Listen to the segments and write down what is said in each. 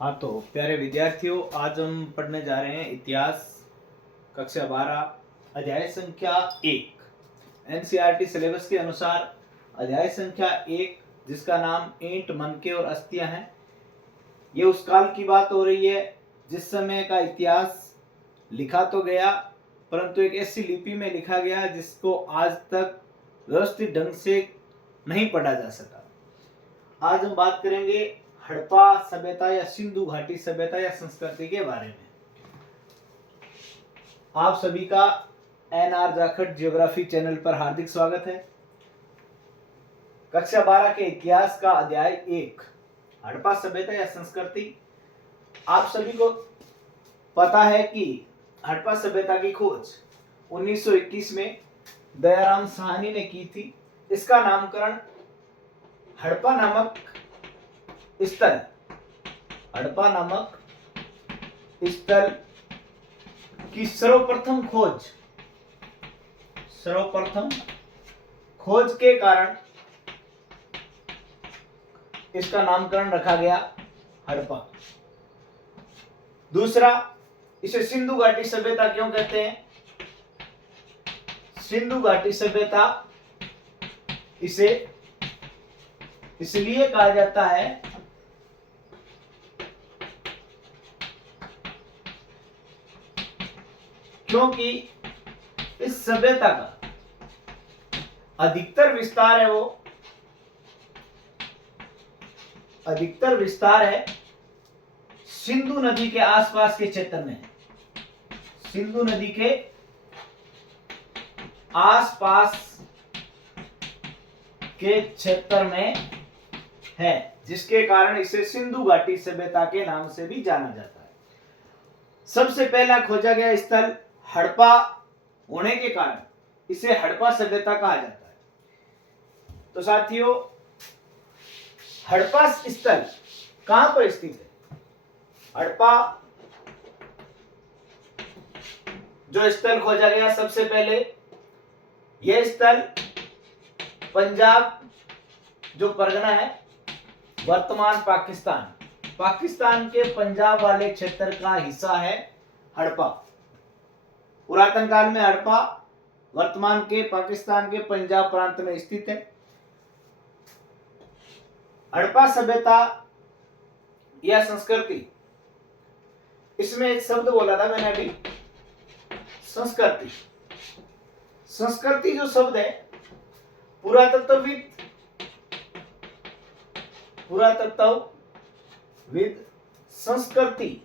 हाँ तो प्यारे विद्यार्थियों, आज हम पढ़ने जा रहे हैं इतिहास कक्षा 12 अध्याय संख्या 1। एनसीईआरटी सिलेबस के अनुसार अध्याय संख्या 1, जिसका नाम ईंट, मनके और अस्थियां हैं, ये उस काल की बात हो रही है जिस समय का इतिहास लिखा तो गया, परंतु एक ऐसी लिपि में लिखा गया जिसको आज तक व्यवस्थित ढंग से नहीं पढ़ा जा सका। आज हम बात करेंगे हड़प्पा सभ्यता या सिंधु घाटी सभ्यता या संस्कृति के बारे में। आप सभी का एनआर जाखड़ जियोग्राफी चैनल पर हार्दिक स्वागत है। कक्षा 12 के इतिहास का अध्याय 1 हड़प्पा सभ्यता या संस्कृति। आप सभी को पता है कि हड़प्पा सभ्यता की खोज 1921 में दयाराम साहनी ने की थी। इसका नामकरण हड़प्पा नामक स्थल की सर्वप्रथम खोज के कारण इसका नामकरण रखा गया हड़प्पा। दूसरा, इसे सिंधु घाटी सभ्यता क्यों कहते हैं? सिंधु घाटी सभ्यता इसे इसलिए कहा जाता है क्योंकि इस सभ्यता का अधिकतर विस्तार है सिंधु नदी के आसपास के क्षेत्र में। सिंधु नदी के आसपास के क्षेत्र में है, जिसके कारण इसे सिंधु घाटी सभ्यता के नाम से भी जाना जाता है। सबसे पहला खोजा गया स्थल हड़प्पा होने के कारण इसे हड़प्पा सभ्यता कहा जाता है। तो साथियों, हड़प्पा स्थल कहां पर स्थित है? हड़प्पा जो स्थल खोजा गया, सबसे पहले यह स्थल पंजाब जो परगना है, वर्तमान पाकिस्तान के पंजाब वाले क्षेत्र का हिस्सा है हड़प्पा। पुरातन काल में हड़प्पा वर्तमान के पाकिस्तान के पंजाब प्रांत में स्थित है। हड़प्पा सभ्यता या संस्कृति, इसमें एक शब्द बोला था मैंने अभी, संस्कृति। संस्कृति जो शब्द है, पुरातत्वविद संस्कृति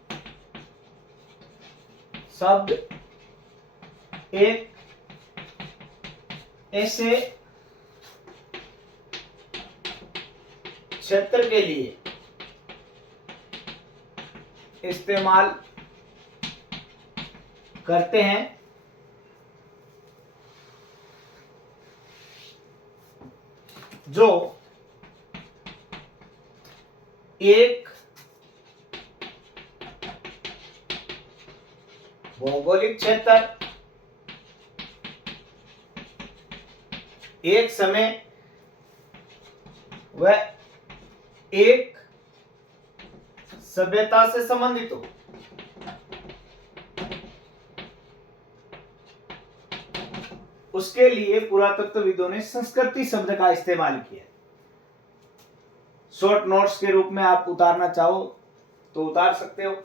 शब्द एक ऐसे क्षेत्र के लिए इस्तेमाल करते हैं जो एक भौगोलिक क्षेत्र, एक समय व एक सभ्यता से संबंधित हो। उसके लिए पुरातत्वविदों ने संस्कृति शब्द का इस्तेमाल किया। शॉर्ट नोट्स के रूप में आप उतारना चाहो तो उतार सकते हो।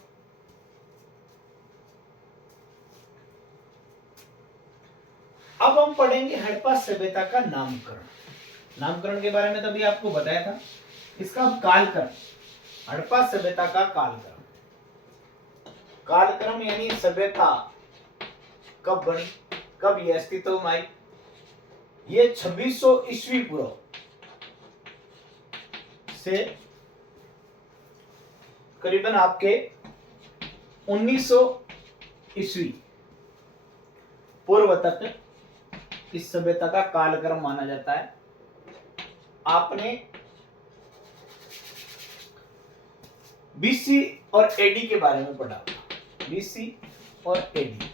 अब हम पढ़ेंगे हड़प्पा सभ्यता का नामकरण के बारे में तो अभी आपको बताया था। इसका कालक्रम, हड़प्पा सभ्यता का कालक्रम यानी सभ्यता कब बनी, कब यह अस्तित्व में आई। ये 2600 ईस्वी पूर्व से करीबन आपके 1900 ईस्वी पूर्व तक इस सभ्यता का कालक्रम माना जाता है। आपने बीसी और एडी के बारे में पढ़ा। बीसी और एडी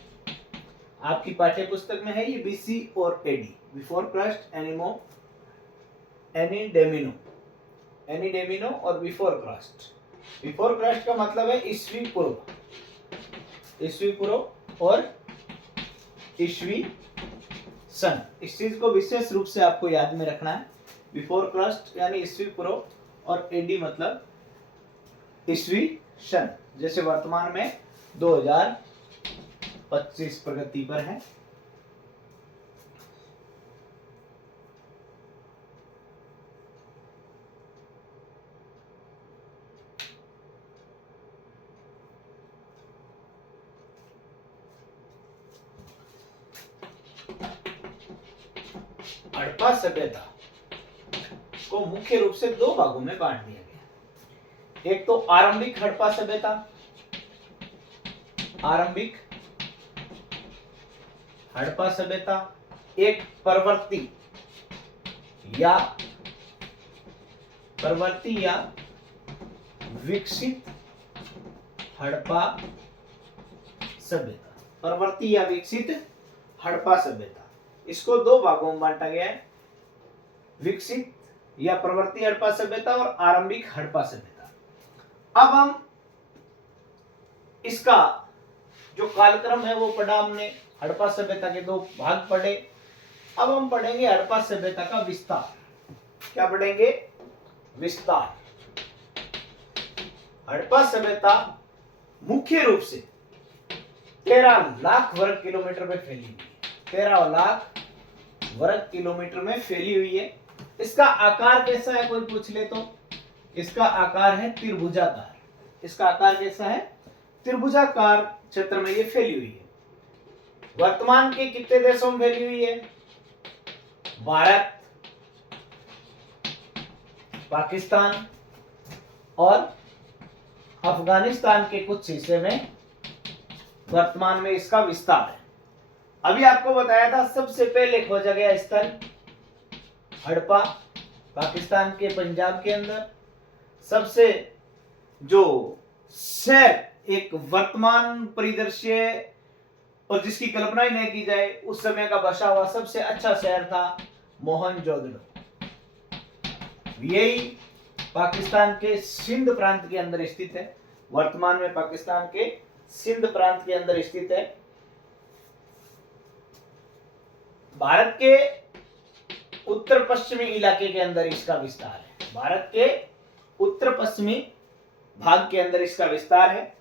आपकी पाठ्य पुस्तक में है। ये बीसी और एडी, बिफोर क्राइस्ट, एनी डेमिनो और बिफोर क्राइस्ट, बिफोर क्रस्ट का मतलब है ईस्वी पूर्व, ईस्वी पूर्व और ईस्वी सन। इस चीज को विशेष रूप से आपको याद में रखना है। बिफोर क्रस्ट यानी ईस्वी पूर्व और एडी मतलब ईस्वी सन। जैसे वर्तमान में 2025 प्रगति पर है। हड़प्पा सभ्यता को मुख्य रूप से दो भागों में बांट दिया गया। एक तो आरंभिक हड़प्पा सभ्यता, आरंभिक हड़प्पा सभ्यता, एक परवर्ती या विकसित हड़प्पा सभ्यता, परवर्ती या विकसित हड़प्पा सभ्यता। इसको दो भागों में बांटा गया है, विकसित या प्रवर्ती हड़प्पा सभ्यता और आरंभिक हड़प्पा सभ्यता। अब हम इसका जो कालक्रम है वो पढ़ा हमने, हड़प्पा सभ्यता के दो भाग पढ़े। अब हम पढ़ेंगे हड़प्पा सभ्यता का विस्तार। क्या पढ़ेंगे? विस्तार। हड़प्पा सभ्यता मुख्य रूप से 13 लाख वर्ग किलोमीटर में फैली हुई है, 13 लाख वर्ग किलोमीटर में फैली हुई है। इसका आकार कैसा है, कोई पूछ ले तो? इसका आकार है त्रिभुजाकार। इसका आकार कैसा है? त्रिभुजाकार क्षेत्र में ये फैली हुई है। वर्तमान के कितने देशों में फैली हुई है? भारत, पाकिस्तान और अफगानिस्तान के कुछ हिस्से में वर्तमान में इसका विस्तार है। अभी आपको बताया था सबसे पहले खोजा गया स्थल हड़प्पा, पाकिस्तान के पंजाब के अंदर। सबसे जो शहर एक वर्तमान परिदृश्य और जिसकी कल्पना ही नहीं की जाए उस समय का बसा हुआ सबसे अच्छा शहर था मोहनजोदड़ो। यही पाकिस्तान के सिंध प्रांत के अंदर स्थित है। वर्तमान में पाकिस्तान के सिंध प्रांत के अंदर स्थित है। भारत के उत्तर पश्चिमी इलाके के अंदर इसका विस्तार है। भारत के उत्तर पश्चिमी भाग के अंदर इसका विस्तार है।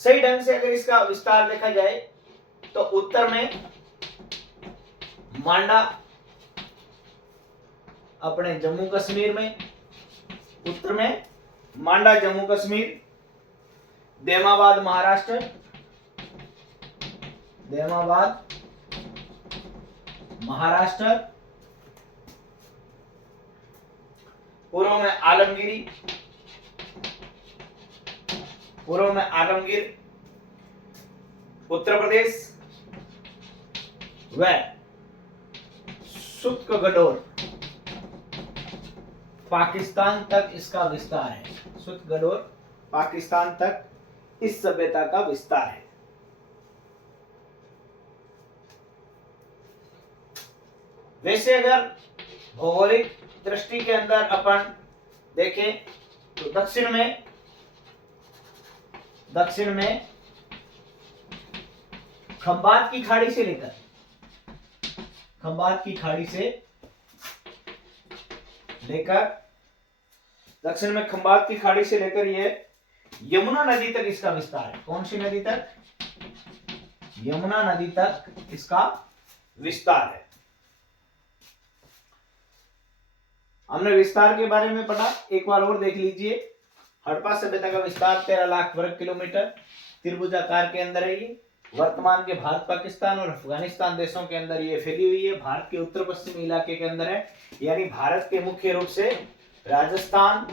सही ढंग से अगर इसका विस्तार देखा जाए तो उत्तर में मांडा अपने जम्मू कश्मीर में, उत्तर में मांडा जम्मू कश्मीर, देमाबाद महाराष्ट्र, देमाबाद महाराष्ट्र, पूर्व में आलमगिरी, पूर्व में आलमगीर उत्तर प्रदेश व सुतगडोर पाकिस्तान तक इसका विस्तार है। सुतगडोर पाकिस्तान तक इस सभ्यता का विस्तार है। वैसे अगर भौगोलिक दृष्टि के अंदर अपन देखें तो दक्षिण में खंबात की खाड़ी से लेकर दक्षिण में खंबात की खाड़ी से लेकर ये यमुना नदी तक इसका विस्तार है। कौन सी नदी तक? यमुना नदी तक इसका विस्तार है। हमने विस्तार के बारे में पढ़ा, एक बार और देख लीजिए। हड़प्पा सभ्यता का विस्तार 13 लाख वर्ग किलोमीटर त्रिभुजाकार के अंदर है। ये वर्तमान के भारत, पाकिस्तान और अफगानिस्तान देशों के अंदर ये फैली हुई है। भारत के उत्तर पश्चिमी इलाके के अंदर है, यानी भारत के मुख्य रूप से राजस्थान,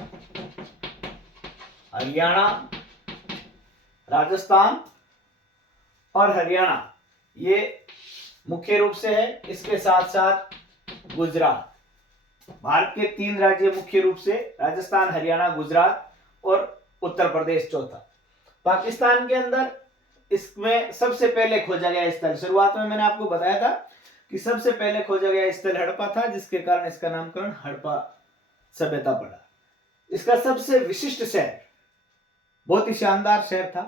और हरियाणा ये मुख्य रूप से है। इसके साथ साथ गुजरात। भारत के 3 राज्य मुख्य रूप से राजस्थान, हरियाणा, गुजरात और उत्तर प्रदेश चौथा। पाकिस्तान के अंदर इसमें सबसे पहले खोजा गया स्थल, शुरुआत में मैंने आपको बताया था कि सबसे पहले खोजा गया स्थल हड़प्पा था, जिसके कारण इसका नामकरण हड़प्पा सभ्यता पड़ा। इसका सबसे विशिष्ट शहर, बहुत ही शानदार शहर था।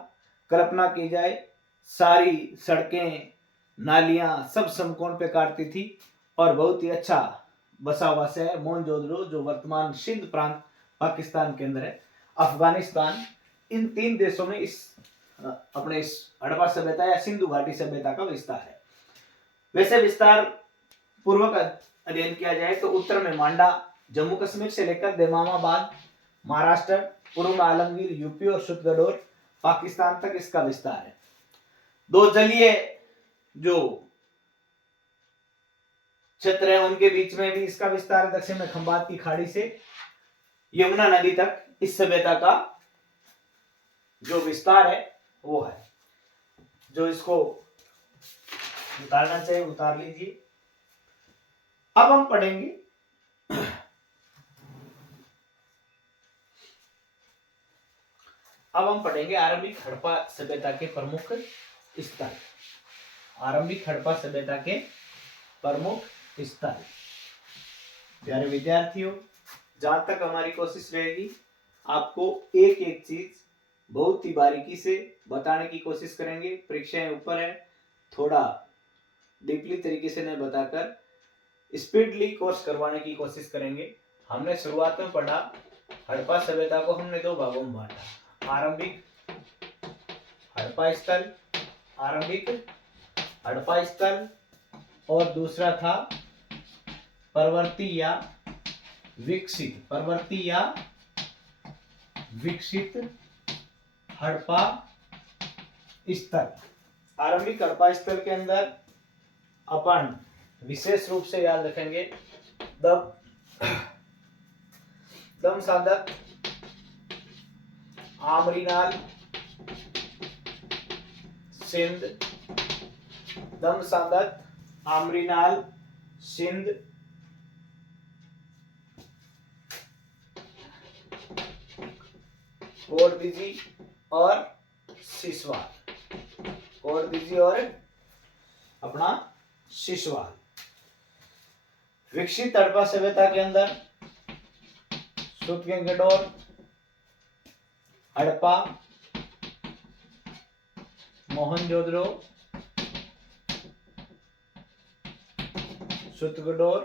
कल्पना की जाए, सारी सड़कें नालियां सब समकोण पे काटती थी और बहुत ही अच्छा बसा हुआ शहर मोहनजोदड़ो, जो वर्तमान सिंध प्रांत पाकिस्तान के अंदर है, अफगानिस्तान, इन 3 देशों में इस अपने इस हड़प्पा सभ्यता या सिंधु घाटी सभ्यता का विस्तार है। वैसे विस्तार पूर्वक अध्ययन किया जाए तो उत्तर में मांडा, जम्मू कश्मीर से लेकर देमामाबाद महाराष्ट्र, पूर्व में आलमगीर यूपी और सुतगडोर पाकिस्तान तक इसका विस्तार है। 2 जलीय जो क्षेत्र है उनके बीच में भी इसका विस्तार है। दक्षिण में खंबात की खाड़ी से यमुना नदी तक इस सभ्यता का जो विस्तार है वो है। जो इसको उतारना चाहिए उतार लीजिए। अब हम पढ़ेंगे आरंभिक हड़प्पा सभ्यता के प्रमुख स्थल। आरंभिक हड़प्पा सभ्यता के प्रमुख स्थल। प्यारे विद्यार्थियों, जहां तक हमारी कोशिश रहेगी, आपको एक एक चीज बहुत ही बारीकी से बताने की कोशिश करेंगे। परीक्षाएं ऊपर है, थोड़ा डीपली तरीके से नहीं बताकर स्पीडली कोर्स करवाने की कोशिश करेंगे। हमने शुरुआत में पढ़ा, हड़प्पा सभ्यता को हमने 2 भागों में बांटा, आरंभिक हड़प्पा स्थल, आरंभिक हड़प्पा स्थल, और दूसरा था परवर्ती या विकसित हड़प्पा स्थल। आरंभिक हड़प्पा स्थल के अंदर अपन विशेष रूप से याद रखेंगे दम साधक, आमरीनाल सिंध, दम साधक, आमरीनाल सिंध, कोरदिजी और सिसवाल, कोरदिजी और अपना सिसवाल। विकसित हड़प्पा सभ्यता के अंदर सुतगडोर, हड़प्पा, मोहनजोदड़ो, सुतगडोर,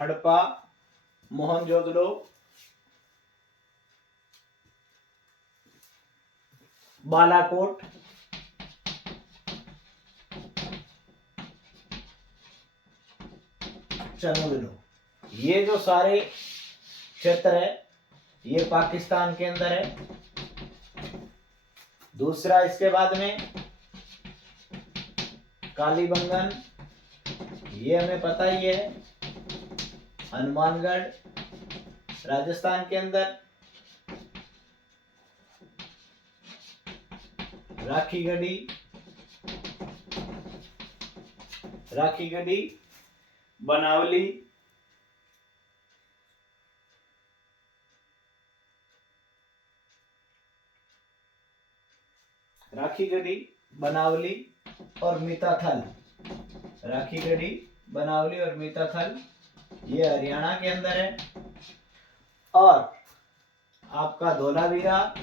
हड़प्पा, मोहनजोदड़ो, बालाकोट, चनुगडो, ये जो सारे क्षेत्र है ये पाकिस्तान के अंदर है। दूसरा इसके बाद में कालीबंगन, ये हमें पता ही है, हनुमानगढ़ राजस्थान के अंदर, राखीगढ़ी, बनावली, और मीताथल, ये हरियाणा के अंदर है। और आपका धोलावीरा,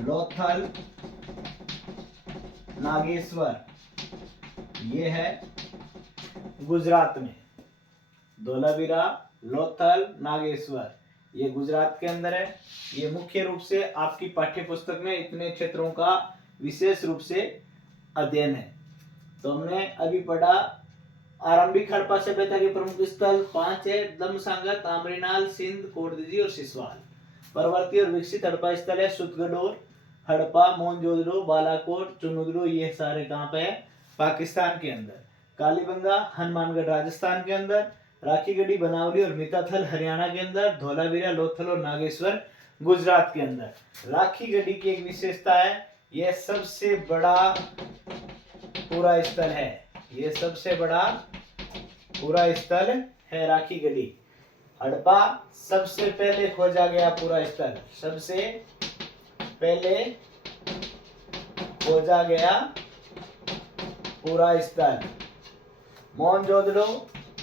लोथल, नागेश्वर, ये है गुजरात में। धोलावीरा, लोथल, नागेश्वर, ये गुजरात के अंदर है। ये मुख्य रूप से आपकी पाठ्य पुस्तक में इतने क्षेत्रों का विशेष रूप से अध्ययन है। तो हमने अभी पढ़ा आरंभिक हड़प्पा सभ्यता के प्रमुख स्थल 5 है, दमसांगत, आमरीनाल, सिंध, कोरदिजी और सिसवाल। परवर्ती और विकसित हड़प्पा स्थल है सुतगडोर, हड़प्पा, मोहनजोदड़ो, बालाकोट, चुनुगडो, ये सारे कहाँ पे है? पाकिस्तान के अंदर। कालीबंगा, हनुमानगढ़ राजस्थान के अंदर, राखीगढ़ी, बनावली और मीताथल हरियाणा के अंदर, धौलावीरा, लोथल और नागेश्वर गुजरात के अंदर। राखीगढ़ी की एक विशेषता है, यह सबसे बड़ा पूरा स्थल है, ये सबसे बड़ा पूरा स्थल है राखीगढ़ी। हड़प्पा सबसे पहले खोजा गया पूरा स्थल, सबसे पहले खोजा गया पूरा स्तर। मोहनजोदड़ो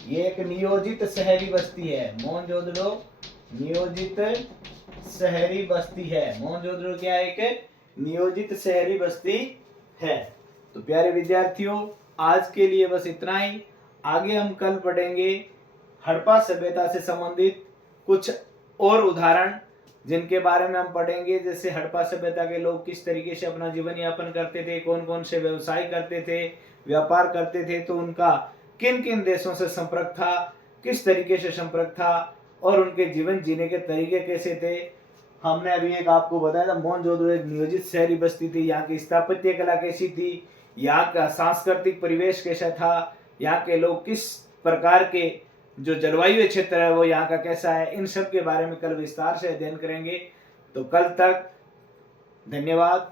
ये एक नियोजित शहरी बस्ती है। मोहनजोदड़ो नियोजित शहरी बस्ती है। मोहनजोदड़ो क्या है? एक नियोजित शहरी बस्ती है। तो प्यारे विद्यार्थियों, आज के लिए बस इतना ही। आगे हम कल पढ़ेंगे हड़प्पा सभ्यता से संबंधित कुछ और उदाहरण, जिनके बारे में हम पढ़ेंगे, जैसे हड़प्पा सभ्यता के लोग किस तरीके से अपना जीवन यापन करते थे, कौन कौन से व्यवसाय करते थे, व्यापार करते थे, तो उनका किन किन देशों से संपर्क था, किस तरीके से संपर्क था, और उनके जीवन जीने के तरीके कैसे थे। हमने अभी एक आपको बताया था, मोहनजोदड़ो एक नियोजित शहरी बस्ती थी। यहाँ की स्थापत्य कला कैसी थी, यहाँ का सांस्कृतिक परिवेश कैसा था, यहाँ के लोग किस प्रकार के जो जलवायु क्षेत्र है वो यहाँ का कैसा है, इन सब के बारे में कल विस्तार से अध्ययन करेंगे। तो कल तक धन्यवाद।